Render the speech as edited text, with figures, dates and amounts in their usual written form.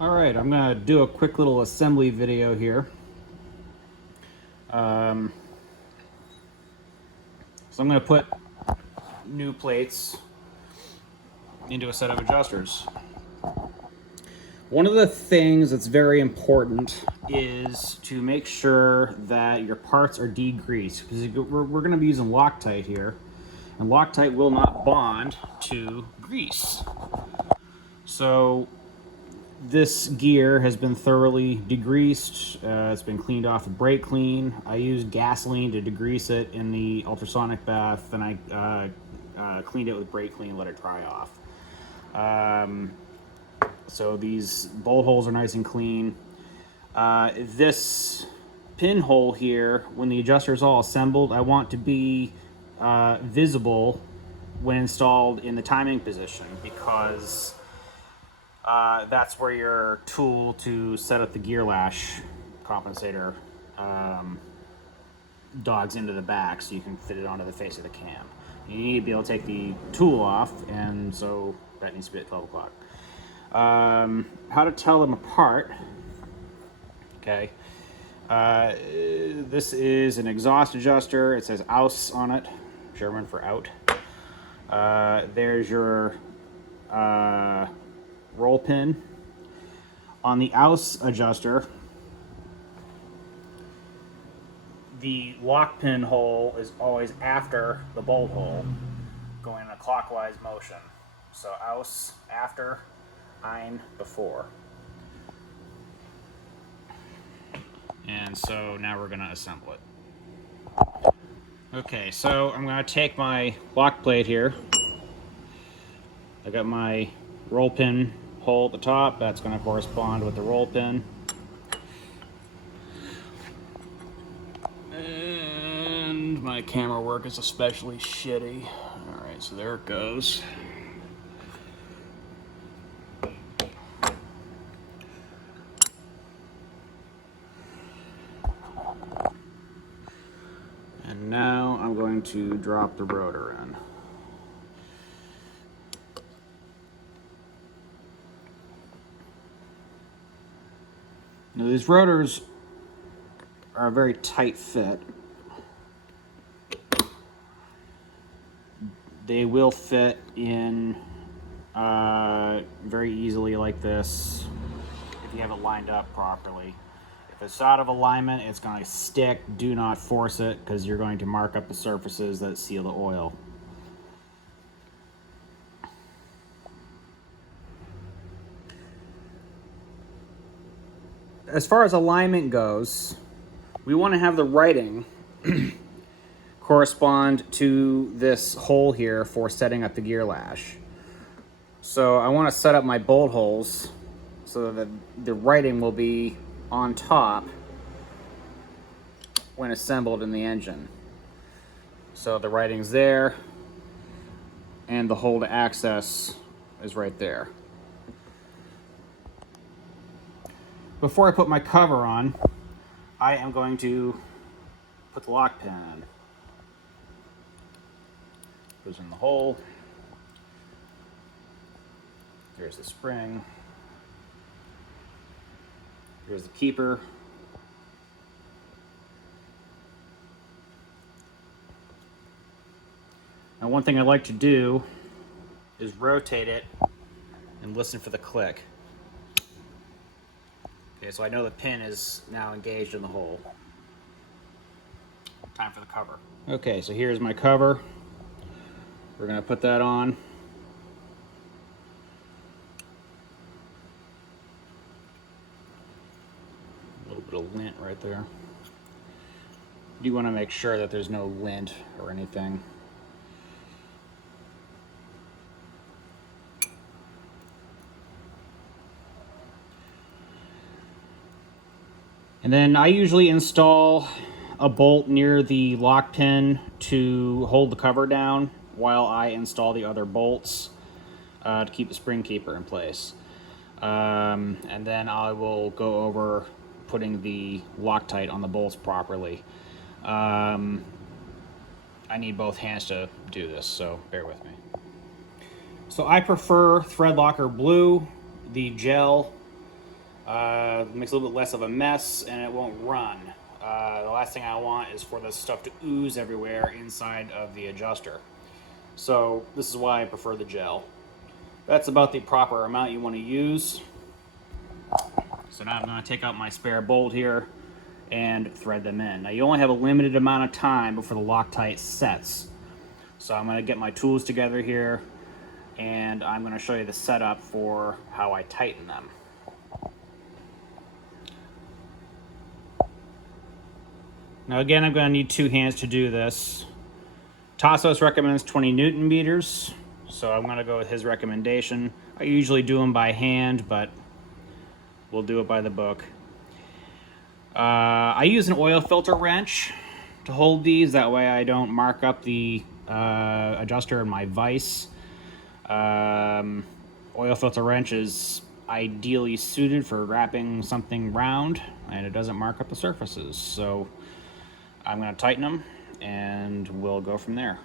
Alright, I'm going to do a quick little assembly video here. So I'm going to put new plates into a set of adjusters. One of the things that's very important is to make sure that your parts are degreased, because we're going to be using Loctite here, and Loctite will not bond to grease. So this gear has been thoroughly degreased. It's been cleaned off with brake clean. I used gasoline to degrease it in the ultrasonic bath, and I cleaned it with brake clean and let it dry off. So these bolt holes are nice and clean. This pinhole here, when the adjuster is all assembled, I want to be visible when installed in the timing position, because that's where your tool to set up the gear lash compensator dogs into the back, so you can fit it onto the face of the cam. You need to be able to take the tool off, and so that needs to be at 12 o'clock. How to tell them apart. Okay. This is an exhaust adjuster. It says Aus on it, German for out. There's your roll pin. On the Aus adjuster, the lock pin hole is always after the bolt hole, going in a clockwise motion. So Aus after, Ein before. And so now we're going to assemble it. Okay, so I'm going to take my lock plate here. I got my roll pin hole at the top. That's going to correspond with the roll pin. And my camera work is especially shitty. Alright, so there it goes. And now I'm going to drop the rotor in. Now these rotors are a very tight fit. They will fit in very easily like this if you have it lined up properly. If it's out of alignment, it's going to stick. Do not force it, because you're going to mark up the surfaces that seal the oil. As far as alignment goes, we want to have the writing correspond to this hole here for setting up the gear lash. So I want to set up my bolt holes so that the writing will be on top when assembled in the engine. So the writing's there, and the hole to access is right there. Before I put my cover on, I am going to put the lock pin in. Goes in the hole. There's the spring. Here's the keeper. Now, one thing I like to do is rotate it and listen for the click. Okay, so I know the pin is now engaged in the hole. Time for the cover. Okay, so here's my cover. We're going to put that on. A little bit of lint right there. You want to make sure that there's no lint or anything. And then I usually install a bolt near the lock pin to hold the cover down while I install the other bolts to keep the spring keeper in place. And then I will go over putting the Loctite on the bolts properly. I need both hands to do this, so bear with me. So I prefer Thread Locker Blue. The gel Makes a little bit less of a mess, and it won't run. The last thing I want is for this stuff to ooze everywhere inside of the adjuster. So this is why I prefer the gel. That's about the proper amount you want to use. So now I'm going to take out my spare bolt here and thread them in. Now you only have a limited amount of time before the Loctite sets. So I'm going to get my tools together here, and I'm going to show you the setup for how I tighten them. Now again, I'm going to need 2 hands to do this. Tassos recommends 20 Newton meters, so I'm going to go with his recommendation. I usually do them by hand, but we'll do it by the book. I use an oil filter wrench to hold these, that way I don't mark up the adjuster in my vise. Oil filter wrench is ideally suited for wrapping something round, and it doesn't mark up the surfaces. So I'm going to tighten them, and we'll go from there.